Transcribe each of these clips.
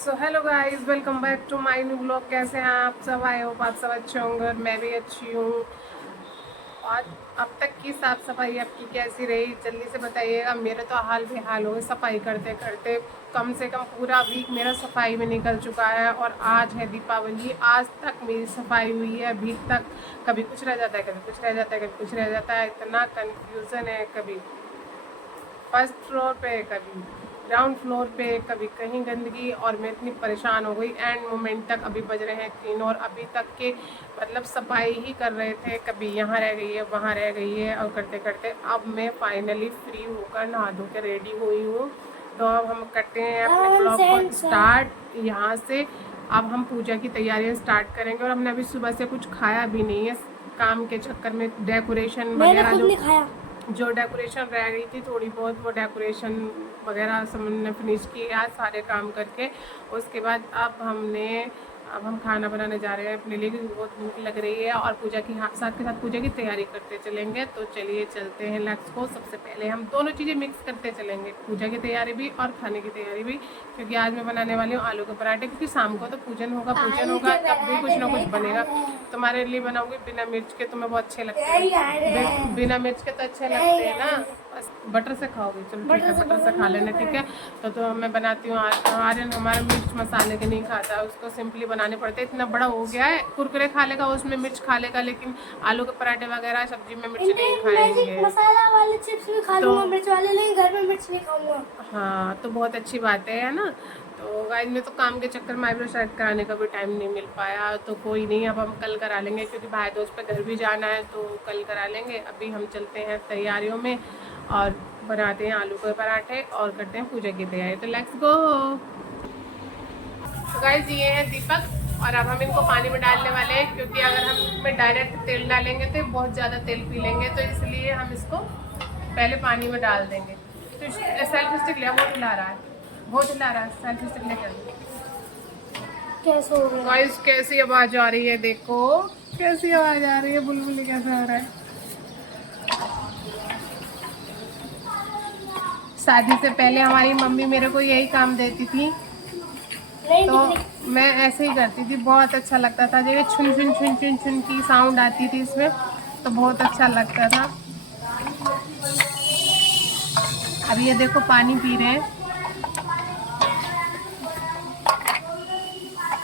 So hello guys, welcome back to my new blog. कैसे हैं आप सब? आई होप आप सब अच्छे होंगे और मैं भी अच्छी हूँ। आज अब तक की साफ़ सफाई आपकी कैसी रही, जल्दी से बताइएगा। मेरे तो हाल बेहाल हो गए सफाई करते करते। कम से कम पूरा वीक मेरा सफाई में निकल चुका है और आज है दीपावली। आज तक मेरी सफाई हुई है अभी तक। कभी कुछ रह जाता है, कभी कुछ रह जाता है, कभी कुछ रह जाता है। इतना कन्फ्यूज़न है, कभी फर्स्ट फ्लोर पे, कभी ग्राउंड फ्लोर पे, कभी कहीं गंदगी। और मैं इतनी परेशान हो गई एंड मोमेंट तक। अभी बज रहे हैं 3 और अभी तक के मतलब सफाई ही कर रहे थे। कभी यहाँ रह गई है, वहाँ रह गई है, और करते करते अब मैं फाइनली फ्री होकर नहा धो के रेडी हुई हूँ। तो अब हम करते हैं अपने ब्लॉग को स्टार्ट यहाँ से। अब हम पूजा की तैयारियाँ स्टार्ट करेंगे और हमने अभी सुबह से कुछ खाया भी नहीं है काम के चक्कर में। डेकोरेशन वगैरह जो डेकोरेशन रह गई थी थोड़ी बहुत, वो डेकोरेशन वगैरह सब हमने फिनिश किया सारे काम करके। उसके बाद अब हम खाना बनाने जा रहे हैं अपने लिए, क्योंकि बहुत भूख लग रही है और पूजा की साथ के साथ पूजा की तैयारी करते चलेंगे। तो चलिए चलते हैं लेट्स गो। सबसे पहले हम दोनों चीज़ें मिक्स करते चलेंगे, पूजा की तैयारी भी और खाने की तैयारी भी। क्योंकि आज मैं बनाने वाली हूँ आलू के पराठे, क्योंकि शाम को तो पूजन होगा तब भी कुछ ना कुछ बनेगा। तुम्हारे लिए बनाऊंगी बिना मिर्च के, तुम्हें बहुत अच्छे लगते हैं। बिना मिर्च के तो अच्छे लगते हैं ना। बस बटर से खाओगे, चलो ठीक है, बटर से खा लेना, ठीक है। तो मैं बनाती हूँ। आर्यन हमारा मिर्च मसाले के नहीं खाता, उसको सिंपली बनाने पड़ते। इतना बड़ा हो गया है, कुरकुरे खा लेगा उसमें मिर्च खा लेगा, लेकिन आलू के पराठे वगैरह सब्जी में मिर्च नहीं खाएंगे। मसाला वाले चिप्स भी खा लूंगा मिर्च वाले, लेकिन घर में मिर्च नहीं खाऊंगा। हाँ, तो बहुत अच्छी बात है ना। तो गाइस में तो काम के चक्कर में आईब्रो सेट कराने का भी टाइम नहीं मिल पाया। तो कोई नहीं, अब हम कल करा लेंगे, क्योंकि भाई दोस्त पे घर भी जाना है, तो कल करा लेंगे। अभी हम चलते हैं तैयारियों में और बनाते हैं आलू के पराठे और करते हैं पूजा की तैयारी। तो लेट्स गो। तो गाइस ये है दीपक, और अब हम इनको पानी में डालने वाले हैं, क्योंकि अगर हम इसमें डायरेक्ट तेल डालेंगे तो बहुत ज़्यादा तेल पी लेंगे, तो इसलिए हम इसको पहले पानी में डाल देंगे। तो सेल्फ स्टिक लिया, बहुत हिला रहा है, बहुत हिला रहा है, सेल्फ स्टिक लेकर। कैसे हो गया गाइस कैसी आवाज़ आ रही है, देखो कैसी आवाज़ आ रही है, बुलबुल कैसा हो रहा है। शादी से पहले हमारी मम्मी मेरे को यही काम देती थी, तो मैं ऐसे ही करती थी। बहुत अच्छा लगता था जब ये छुन छुन छुन छुन छुन की साउंड आती थी इसमें, तो बहुत अच्छा लगता था। अब ये देखो पानी पी रहे हैं।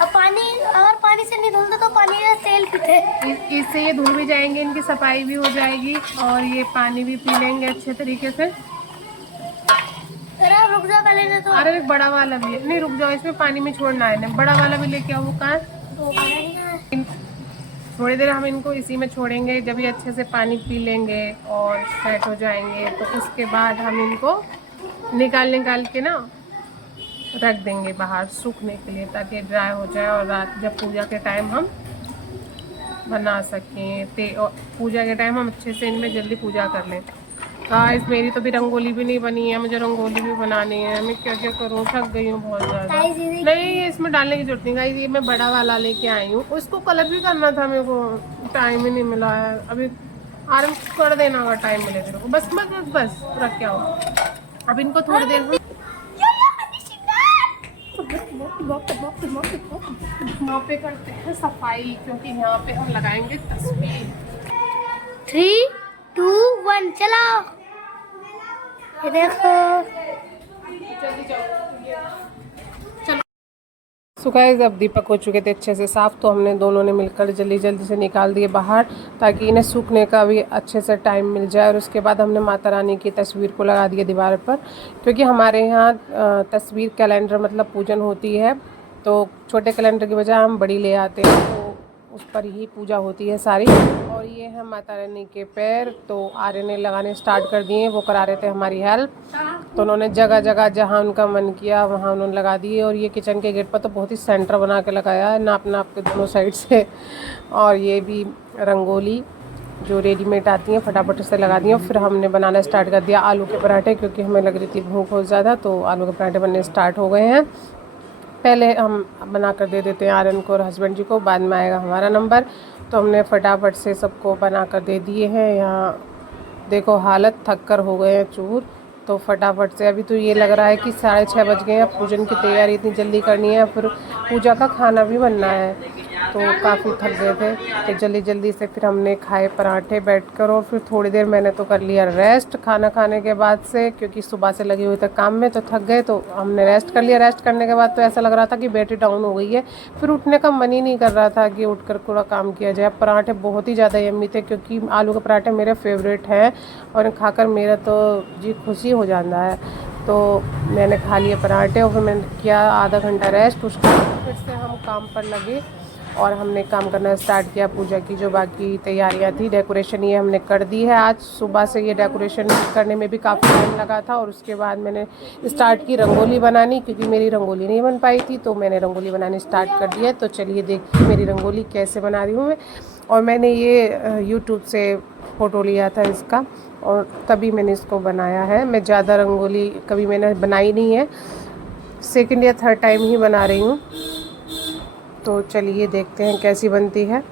अब पानी, अगर पानी से नहीं धुलते तो पानी में तेल पीते। इससे ये धुल भी जाएंगे, इनकी सफाई भी हो जाएगी और ये पानी भी पी लेंगे अच्छे तरीके से। अरे रुक जा, पहले तो। अरे एक बड़ा वाला भी है, नहीं रुक जाओ, इसमें पानी में छोड़ना है ना, बड़ा वाला भी लेके आओ। वो कहाँ है? थोड़ी देर हम इनको इसी में छोड़ेंगे, जब ये अच्छे से पानी पी लेंगे और सेट हो जाएंगे, तो उसके बाद हम इनको निकाल के ना रख देंगे बाहर सूखने के लिए, ताकि ड्राई हो जाए और रात जब पूजा के टाइम हम बना सकें। और पूजा के टाइम हम अच्छे से इनमें जल्दी पूजा कर लें। गाइस मेरी तो भी रंगोली भी नहीं बनी है, मुझे रंगोली भी बनानी है। मैं क्या क्या करूँ, थक गई हूँ बहुत ज़्यादा। नहीं, इसमें डालने की जरूरत नहीं गाइस, ये मैं बड़ा वाला लेके आई हूँ। उसको कलर भी करना था, मेरे को टाइम ही नहीं मिला है अभी। आराम कर देना अगर टाइम मिले तेरे को, बस बस बस बस रख के आओ। अब इनको थोड़ी देर में यहाँ पे करते हैं सफाई, क्योंकि यहाँ पे हम लगाएंगे तस्वीर। 3, 2, 1 चलाओ। ये देखो, जल्दी जाओ चलो। सो गाइस अब दीपक हो चुके थे अच्छे से साफ़, तो हमने दोनों ने मिलकर जल्दी जल्दी से निकाल दिए बाहर, ताकि इन्हें सूखने का भी अच्छे से टाइम मिल जाए। और उसके बाद हमने माता रानी की तस्वीर को लगा दिया दीवार पर, क्योंकि हमारे यहाँ तस्वीर कैलेंडर मतलब पूजन होती है, तो छोटे कैलेंडर की बजाय हम बड़ी ले आते हैं, तो उस पर ही पूजा होती है सारी। और ये है माता रानी के पैर, तो आर्य ने लगाने स्टार्ट कर दिए, वो करा रहे थे हमारी हेल्प। तो उन्होंने जगह जगह जहाँ उनका मन किया वहाँ उन्होंने लगा दिए। और ये किचन के गेट पर तो बहुत ही सेंटर बना के लगाया है, नाप नाप के दोनों साइड से। और ये भी रंगोली जो रेडीमेड आती हैं फटाफट से लगा दी। फिर हमने बनाना स्टार्ट कर दिया आलू के पराठे, क्योंकि हमें लग रही थी भूख बहुत ज़्यादा, तो आलू के पराठे बनने स्टार्ट हो गए हैं। पहले हम बना कर दे देते हैं आर्यन को और हस्बैंड जी को, बाद में आएगा हमारा नंबर। तो हमने फटाफट से सबको बना कर दे दिए हैं। यहाँ देखो हालत थक कर हो गए हैं चूर, तो फटाफट से अभी तो ये लग रहा है कि 6:30 बज गए हैं। पूजन की तैयारी इतनी जल्दी करनी है, फिर पूजा का खाना भी बनना है, तो काफ़ी थक गए थे। तो जल्दी जल्दी से फिर हमने खाए पराठे बैठकर, और फिर थोड़ी देर मैंने तो कर लिया रेस्ट खाना खाने के बाद से, क्योंकि सुबह से लगे हुए थे काम में तो थक गए, तो हमने रेस्ट कर लिया। रेस्ट करने के बाद तो ऐसा लग रहा था कि बैटरी डाउन हो गई है, फिर उठने का मन ही नहीं कर रहा था कि उठकर पूरा काम किया जाए। पराठे बहुत ही ज़्यादा यम्मी थे, क्योंकि आलू के पराठे मेरे फेवरेट हैं और खाकर मेरा तो जी खुशी हो जाता है। तो मैंने खा लिए पराठे और फिर मैंने किया आधा घंटा रेस्ट। उसके बाद फिर से हम काम पर लगे और हमने काम करना स्टार्ट किया। पूजा की जो बाकी तैयारियां थी, डेकोरेशन ये हमने कर दी है। आज सुबह से ये डेकोरेशन करने में भी काफ़ी टाइम लगा था, और उसके बाद मैंने स्टार्ट की रंगोली बनानी, क्योंकि मेरी रंगोली नहीं बन पाई थी, तो मैंने रंगोली बनानी स्टार्ट कर दी है। तो चलिए देखिए मेरी रंगोली कैसे बना रही हूँ मैं। और मैंने ये यूट्यूब से फ़ोटो लिया था इसका, और तभी मैंने इसको बनाया है। मैं ज़्यादा रंगोली कभी मैंने बनाई नहीं है, सेकंड या थर्ड टाइम ही बना रही हूँ। तो चलिए देखते हैं कैसी बनती है।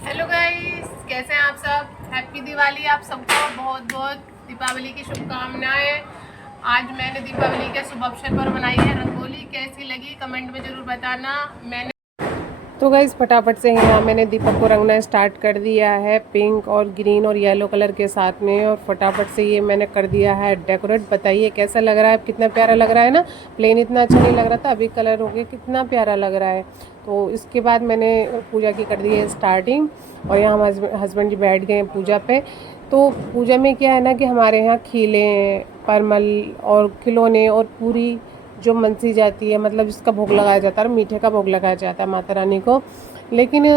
हेलो गाइस, कैसे हैं आप सब? हैप्पी दिवाली आप सबको, बहुत बहुत दीपावली की शुभकामनाएं। आज मैंने दीपावली के शुभ अवसर पर बनाई है रंगोली। कैसी लगी कमेंट में ज़रूर बताना। मैंने तो गाइस फटाफट से यहाँ मैंने दीपक को रंगना स्टार्ट कर दिया है, पिंक और ग्रीन और येलो कलर के साथ में, और फटाफट से ये मैंने कर दिया है डेकोरेट। बताइए कैसा लग रहा है? कितना प्यारा लग रहा है ना। प्लेन इतना अच्छा नहीं लग रहा था, अभी कलर हो गया, कितना प्यारा लग रहा है। तो इसके बाद मैंने पूजा की कर दी है स्टार्टिंग, और यहाँ हस्बैंड जी बैठ गए हैं पूजा पे। तो पूजा में क्या है ना कि हमारे यहाँ खीले, परमल और खिलौने और पूरी जो मनसी जाती है, मतलब इसका भोग लगाया जाता है, मीठे का भोग लगाया जाता है माता रानी को। लेकिन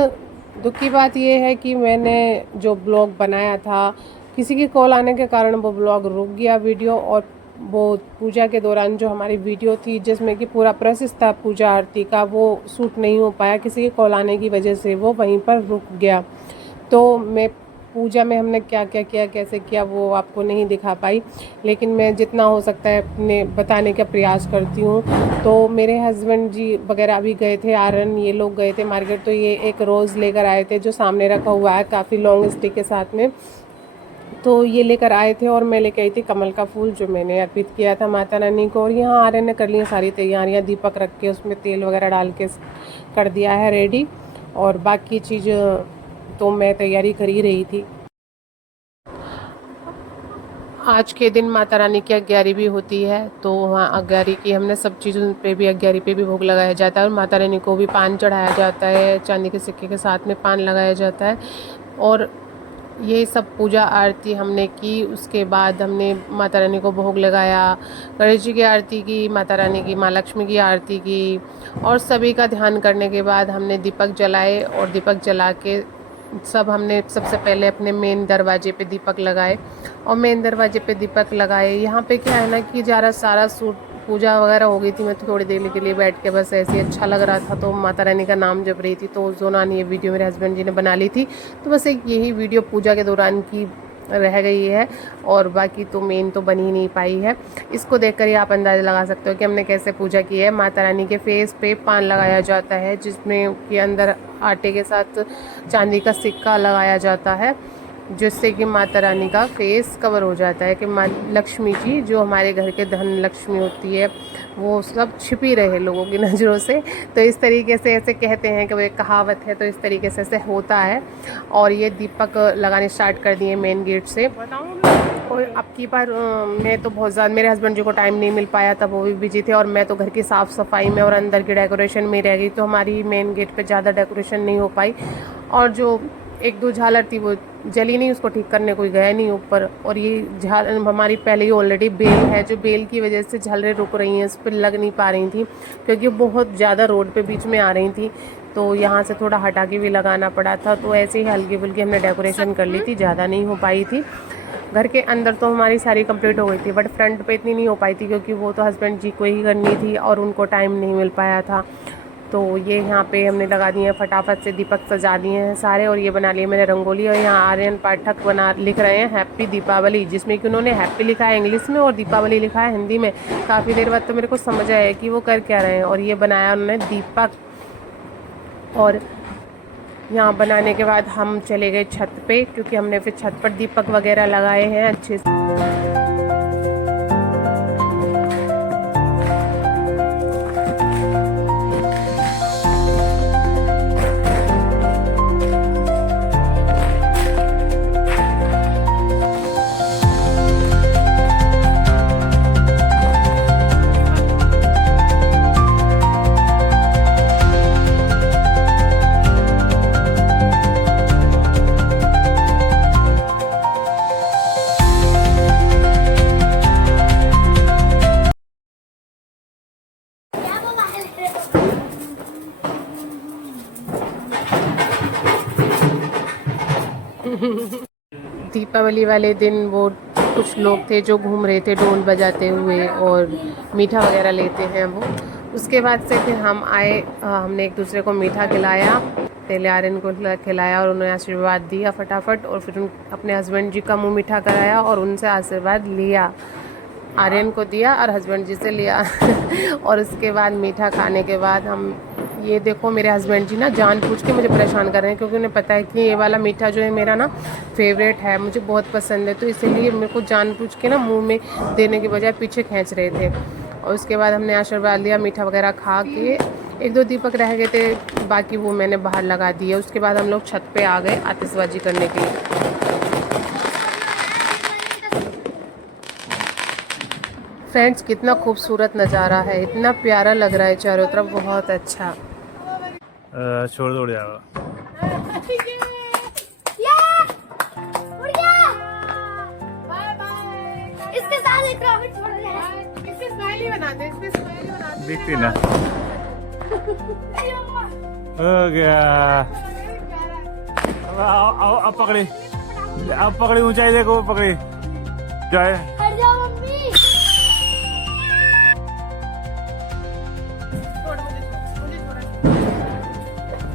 दुख की बात यह है कि मैंने जो ब्लॉग बनाया था, किसी की कॉल आने के कारण वो ब्लॉग रुक गया वीडियो, और वो पूजा के दौरान जो हमारी वीडियो थी जिसमें कि पूरा प्रोसेस था पूजा आरती का, वो शूट नहीं हो पाया। किसी के कॉल आने की वजह से वो वहीं पर रुक गया। तो मैं पूजा में हमने क्या क्या किया, कैसे किया, वो आपको नहीं दिखा पाई, लेकिन मैं जितना हो सकता है अपने बताने का प्रयास करती हूँ। तो मेरे हस्बैंड जी वगैरह अभी गए थे आर्यन, ये लोग गए थे मार्केट, तो ये एक रोज़ लेकर आए थे जो सामने रखा हुआ है काफ़ी लॉन्ग स्टिक के साथ में। तो ये लेकर आए थे, और मैं लेकर आई थी कमल का फूल जो मैंने अर्पित किया था माता रानी को। और यहाँ आर्यन ने कर ली सारी तैयारियाँ, दीपक रख के उसमें तेल वगैरह डाल के कर दिया है रेडी, और बाकी चीज़ तो मैं तैयारी कर ही रही थी। आज के दिन माता रानी की अग्यारी भी होती है, तो वहाँ अग्यारी की हमने सब चीज़ों पे भी, अग्यारी पे भी भोग लगाया जाता है, और माता रानी को भी पान चढ़ाया जाता है, चांदी के सिक्के के साथ में पान लगाया जाता है। और ये सब पूजा आरती हमने की। उसके बाद हमने माता रानी को भोग लगाया, गणेश जी की आरती की, माता रानी की, माँ लक्ष्मी की आरती की, और सभी का ध्यान करने के बाद हमने दीपक जलाए। और दीपक जला के सब हमने सबसे पहले अपने मेन दरवाजे पे दीपक लगाए, और मेन दरवाजे पे दीपक लगाए। यहाँ पे क्या है ना कि ज़्यादा सारा सूट पूजा वगैरह हो गई थी, मैं तो थोड़ी देर के लिए बैठ के बस ऐसे अच्छा लग रहा था, तो माता रानी का नाम जप रही थी। तो उस दौरान ये वीडियो मेरे हस्बैंड जी ने बना ली थी, तो बस एक यही वीडियो पूजा के दौरान की रह गई है, और बाकी तो मेन तो बन ही नहीं पाई है। इसको देखकर ही आप अंदाज़ा लगा सकते हो कि हमने कैसे पूजा की है। माता रानी के फेस पे पान लगाया जाता है, जिसमें कि अंदर आटे के साथ चांदी का सिक्का लगाया जाता है। जिससे कि माता रानी का फेस कवर हो जाता है, कि माँ लक्ष्मी जी जो हमारे घर के धन लक्ष्मी होती है वो सब छिपी रहे लोगों की नज़रों से। तो इस तरीके से ऐसे कहते हैं कि वो एक कहावत है, तो इस तरीके से ऐसे होता है। और ये दीपक लगाने स्टार्ट कर दिए मेन गेट से। और अब की बार मैं तो बहुत ज़्यादा, मेरे हस्बैंड जी को टाइम नहीं मिल पाया था, वो भी बिजी थे, और मैं तो घर की साफ़ सफाई में और अंदर की डेकोरेशन में रह गई, तो हमारी मेन गेट पे ज़्यादा डेकोरेशन नहीं हो पाई। और जो एक दो झालर थी वो जली नहीं, उसको ठीक करने कोई गया नहीं ऊपर। और ये झालर हमारी पहले ही ऑलरेडी बेल है, जो बेल की वजह से झालरें रुक रही हैं, उस पर लग नहीं पा रही थी, क्योंकि बहुत ज़्यादा रोड पे बीच में आ रही थी, तो यहाँ से थोड़ा हटा के भी लगाना पड़ा था। तो ऐसे ही हल्की फुल्की हमने डेकोरेशन कर ली थी, ज़्यादा नहीं हो पाई थी। घर के अंदर तो हमारी सारी कंप्लीट हो गई थी, बट फ्रंट पे इतनी नहीं हो पाई थी, क्योंकि वो तो हस्बैंड जी को ही करनी थी और उनको टाइम नहीं मिल पाया था। तो ये यहाँ पे हमने लगा दिए हैं, फटाफट से दीपक सजा दिए हैं सारे। और ये बना लिए मैंने रंगोली। और यहाँ आर्यन पाठक लिख रहे हैं हैप्पी दीपावली, जिसमें कि उन्होंने हैप्पी लिखा है इंग्लिश में और दीपावली लिखा है हिंदी में। काफ़ी देर बाद तो मेरे को समझ आया कि वो कर क्या रहे हैं। और ये बनाया उन्होंने दीपक। और यहाँ बनाने के बाद हम चले गए छत पे, क्योंकि हमने फिर छत पर दीपक वगैरह लगाए हैं अच्छे से। दीपावली वाले दिन वो कुछ लोग थे जो घूम रहे थे ढोल बजाते हुए और मीठा वगैरह लेते हैं वो। उसके बाद से फिर हम आए, हमने एक दूसरे को मीठा खिलाया, पहले आर्यन को खिलाया और उन्हें आशीर्वाद दिया फटाफट। और फिर अपने हस्बैंड जी का मुंह मीठा कराया और उनसे आशीर्वाद लिया, आर्यन को दिया और हस्बैंड जी से लिया। और उसके बाद मीठा खाने के बाद हम, ये देखो मेरे हस्बैंड जी ना जानबूझ के मुझे परेशान कर रहे हैं, क्योंकि उन्हें पता है कि ये वाला मीठा जो है मेरा ना फेवरेट है, मुझे बहुत पसंद है, तो इसीलिए मेरे को जानबूझ के ना मुंह में देने के बजाय पीछे खींच रहे थे। और उसके बाद हमने आशीर्वाद लिया, मीठा वगैरह खा के। एक दो दीपक रह गए थे, बाकी वो मैंने बाहर लगा दिए। उसके बाद हम लोग छत पे आ गए आतिशबाजी करने के लिए। फ्रेंड्स कितना खूबसूरत नज़ारा है, इतना प्यारा लग रहा है चारों तरफ, बहुत अच्छा। छोड़ दो यार। इसके साथ एक रॉकेट छोड़ रहे हैं। इससे स्माइली बना दे, इसमें स्माइली बना दे। दिखती ना हो गया। अब पकड़ी, अब पकड़ी, ऊंचाई देखो, पकड़ी जाए। हट जाओ मम्मी।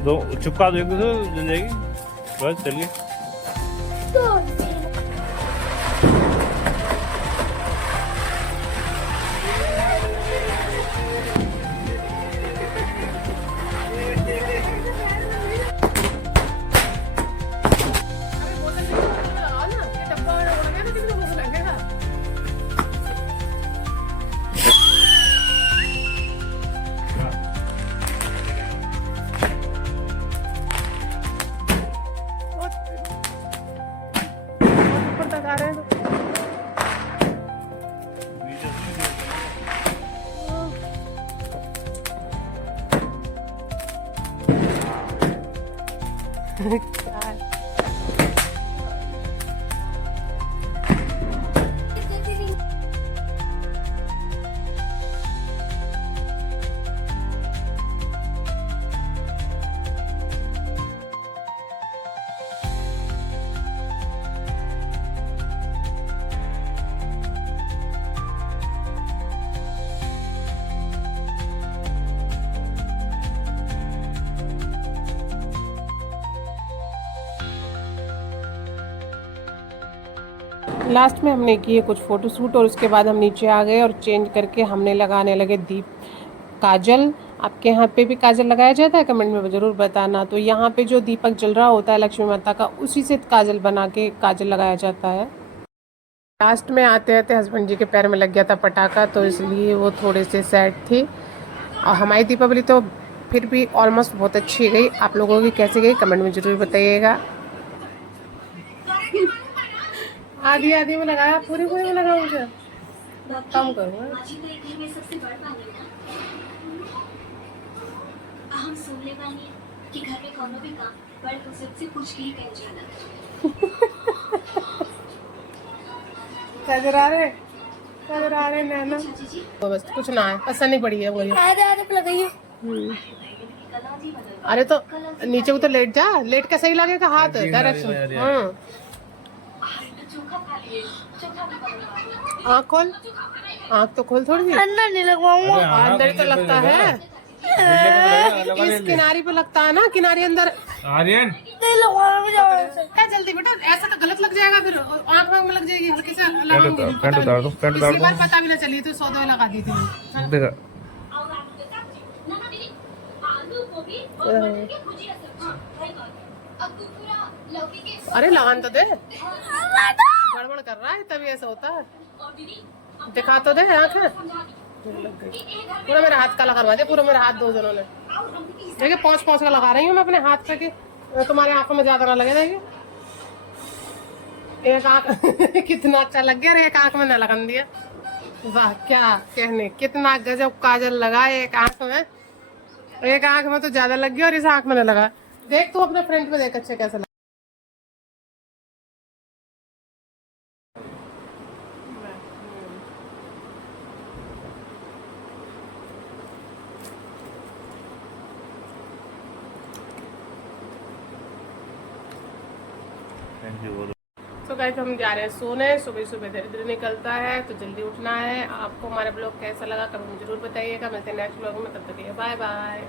दो चुपका दो, एक दूसरे जल जाएगी, बस चलिए। लास्ट में हमने किए कुछ फ़ोटो शूट और उसके बाद हम नीचे आ गए और चेंज करके हमने लगाने लगे काजल आपके यहाँ पे भी काजल लगाया जाता है? कमेंट में ज़रूर बताना। तो यहाँ पे जो दीपक जल रहा होता है लक्ष्मी माता का, उसी से काजल बना के काजल लगाया जाता है। लास्ट में आते आते हस्बैंड जी के पैर में लग गया था पटाखा, तो इसलिए वो थोड़े से सैड थे। और हमारी दीपावली तो फिर भी ऑलमोस्ट बहुत अच्छी गई। आप लोगों की कैसी गई कमेंट में ज़रूर बताइएगा। आधी आधी में लगाया, पूरी पूरी में लगाऊं मुझे कम करूँगा। हम सुन ले बानी कि घर में कोनो भी काम बड़ कुसुम से पूछ के ही कर जाला। कजरा रहे नैना। तो बस कुछ ना है, पसंद नहीं पड़ी है मुझे। आधे आधे पे लगाइए। अरे तो नीचे को तो लेट जा, लेट के सही लगेगा हाथ डायरेक्शन। आँख खोल, आँख तो खोल थोड़ी सी। अंदर नहीं लगवाऊंगा। अंदर ही तो लगता है, इस किनारी पे लगता है ना, किनारी अंदर। आर्यन नहीं लगवाना मुझे। क्या जल्दी बेटा, ऐसा तो गलत लग जाएगा, फिर आँख में लग जाएगी। हल्के से पैंट उतार दो, पैंट उतार पिछली बार पता भी ना चली तो 100 लगा दी थी। देखा अरे लगान तो दे, गड़बड़ कर रहा है तभी ऐसा होता है। दिखा तो दे आँखें। पूरा मेरा हाथ काला करवा दे, पूरा मेरा हाथ दो जनों ने। देखिए पहुँच का लगा रही हूँ मैं अपने हाथ पे कि तुम्हारे आंखों में ज्यादा ना लगे। देखिए एक आँख कितना अच्छा लग गया, एक आँख में न लगन दिया। वाह क्या कहने, कितना गजब काजल लगा एक आँख में। एक आँख में तो ज्यादा लग गया और इस आँख में न लगा। देख तू अपने फ्रेंड पे देख अच्छे कैसे लगा। तो गाइस हम जा रहे हैं सोने। सुबह सुबह धीरे धीरे निकलता है तो जल्दी उठना है। आपको हमारा ब्लॉग कैसा लगा कमेंट में जरूर बताइएगा। मिलते हैं नेक्स्ट ब्लॉग में, तब तक के लिए बाय बाय।